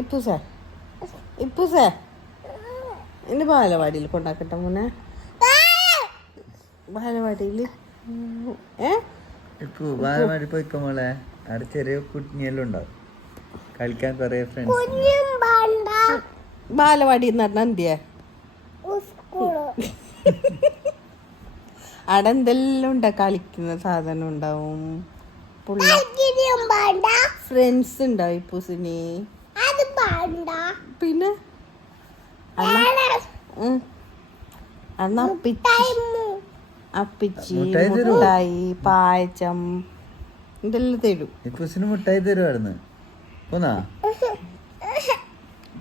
ഇപ്പൂസേ ഇപ്പൂസേ എന്റെ ബാലവാടിയിൽ കൊണ്ടാക്കട്ടെ മോനെ. ബാലവാടിയിൽ ഇപ്പൊ ബാലവാടി പോയിക്കോ മോളെ. അവിടെ ചെറിയ കുട്ടിയെല്ലാം ഉണ്ടാവും, കളിക്കാൻ കൊറേ ഫ്രണ്ട്സ്. ബാലവാടി എന്ന് പറഞ്ഞാൽ എന്തിയാ? അവിടെ എന്തെല്ലാം ഉണ്ടാ, കളിക്കുന്ന സാധനം ഉണ്ടാവും, ഫ്രണ്ട്സ് ഉണ്ടാവും ഇപ്പൂസിന്. പിന്നെ അപ്പിച്ചി മുട്ടായി പായസം ഇതെല്ലാം തരും. ഇപ്പൂസിന് മുട്ടായി തരുവായിരുന്നു. പോന്നാ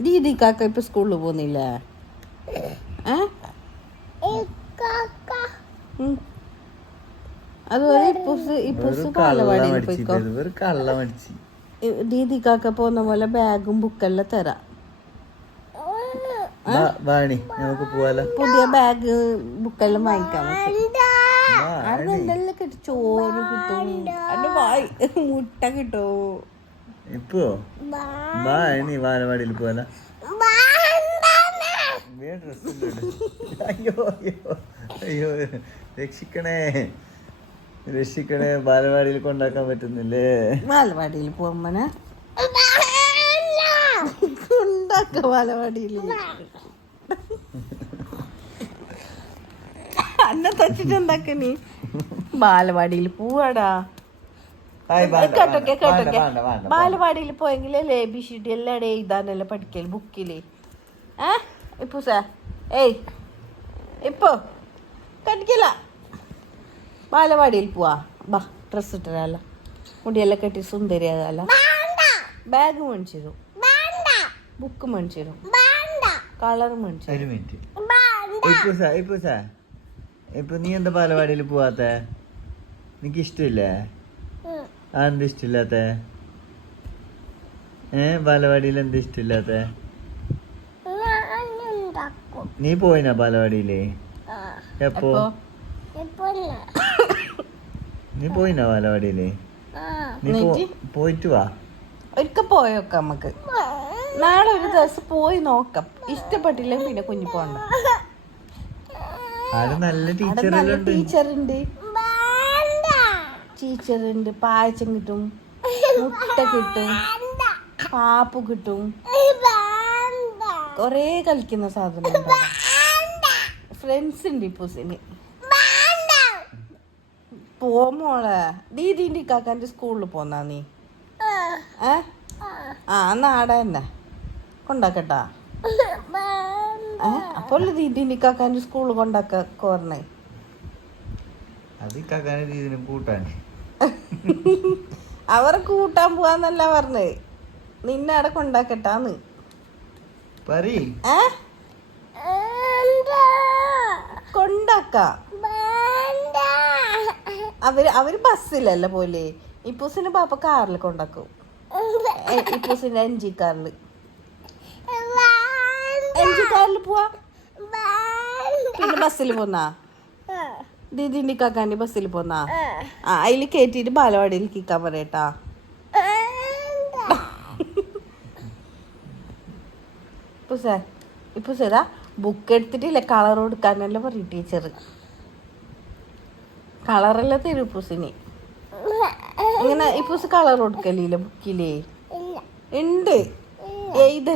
ദീദി കാക്ക ഇപ്പൊ സ്കൂളിൽ പോകുന്നില്ലേ? അതുപോലെ ഇപ്പൂസ് ബാലവാടിയിൽ പോയിക്കോ. ദീദി കാക്ക പോകുന്ന പോലെ ബാഗും ബുക്കെല്ലാം തരാം. നമുക്ക് പോവാലോ. പുതിയ ബാഗ് ബുക്കെല്ലാം വാങ്ങിക്കാൻ എന്തെല്ലാം കിട്ടും. ചോറ് കിട്ടും, മുട്ട കിട്ടും. ഇപ്പോ നീ ബാലവാടിയിൽ പോവാല. അയ്യോ അയ്യോ അയ്യോ, രക്ഷിക്കണേ രക്ഷിക്കണേ. ബാലവാടിയിൽ കൊണ്ടാക്കാൻ പറ്റുന്നില്ലേ? ബാലവാടിയിൽ പോകുമ്പോ ഉണ്ടാക്ക ബാലവാടിയിൽ അന്നെ തച്ചിട്ട് ഉണ്ടാക്ക. നീ ബാലവാടിയിൽ പോവാടാ. കേട്ടോക്കെ ബാലവാടിയിൽ പോയെങ്കിലേ ABCD എല്ലാം എഴുതാനല്ലേ പഠിക്കല് ബുക്കില്. ഇപ്പൂസേ ഇപ്പൊ കടിക്കല. ബാലവാടിയിൽ പോവാ. ബാ, ഡ്രസ് ഇട്ടല്ല, മുടിയെല്ലാം കെട്ടി സുന്ദരിയാകാല. ബാഗ് മേടിച്ചിരും, ബുക്ക് മേടിച്ചിരും, കളർ മേടിച്ചിരും. ഇപ്പൊ നീ എന്താ ബാലവാടിയിൽ പോവാത്ത? നിനക്ക് ഇഷ്ടമില്ലേ? അതെന്ത് ഇഷ്ടമില്ലാത്ത? ബാലവാടിയിൽ എന്ത് ഇഷ്ടമില്ലാത്ത? നീ പോയിനാ ബാലവാടിയില്? എപ്പോ നീ പോയിനാ ബാലവാടിയില്? നീ പോയിട്ട് വാ. ഒരിക്കൽ പോയോക്കാം നമുക്ക്. നാളെ ഒരു ദിവസം പോയി നോക്കാം. ഇഷ്ടപ്പെട്ടില്ലെങ്കിൽ പിന്നെ കുഞ്ഞു പോണ്ട. നല്ല ടീച്ചറുണ്ട്, പായസം കിട്ടും, മുട്ട കിട്ടും, പാപ്പ് കിട്ടും, കൊറേ കളിക്കുന്ന സാധനം. ഫ്രണ്ട്സ് ഉണ്ട് ഇപ്പൂസിന്. പോമോളെ. ദീദീൻ്റെ കാക്കാൻ്റെ സ്കൂളിൽ പോന്നാ നീ? നാടെ തന്നെ കൊണ്ടാക്കട്ടാ. അപ്പോൾ ദീദീൻ്റെ കാക്കാൻ്റെ സ്കൂളിൽ കൊണ്ടാക്ക കോർണേ. അവർ കൂട്ടാൻ പോവാന്നല്ല പറഞ്ഞേ, നിന്നെ അവിടെ കൊണ്ടാക്കട്ടാന്ന്. കൊണ്ടാക്ക. അവര് ബസ്സിലല്ല പോലെ. ഇപ്പൂസിന്റെ പാപ്പ കാറിൽ കൊണ്ടാക്കും. ഇപ്പൂസിന്റെ NG കാറിൽ പോവാ. പിന്നെ ബസ്സിൽ പോന്നാ? ദീദിന്റെ കാക്കാന്റെ ബസ്സിൽ പോന്നാ? അതില് കേറ്റിട്ട് ബാലവാടിയിൽ കിക്കാൻ പറയട്ടാ. ഇപ്പൂസേതാ ബുക്ക് എടുത്തിട്ടില്ല, കളർ കൊടുക്കാനല്ല പറയും ടീച്ചർ. കളറെല്ലാം തരും ഇപ്പൂസിന്. ഇങ്ങനെ ഇപ്പൂസ് കളർ കൊടുക്കലില്ല ബുക്കിലേ? ഉണ്ട്, എഴുതല്.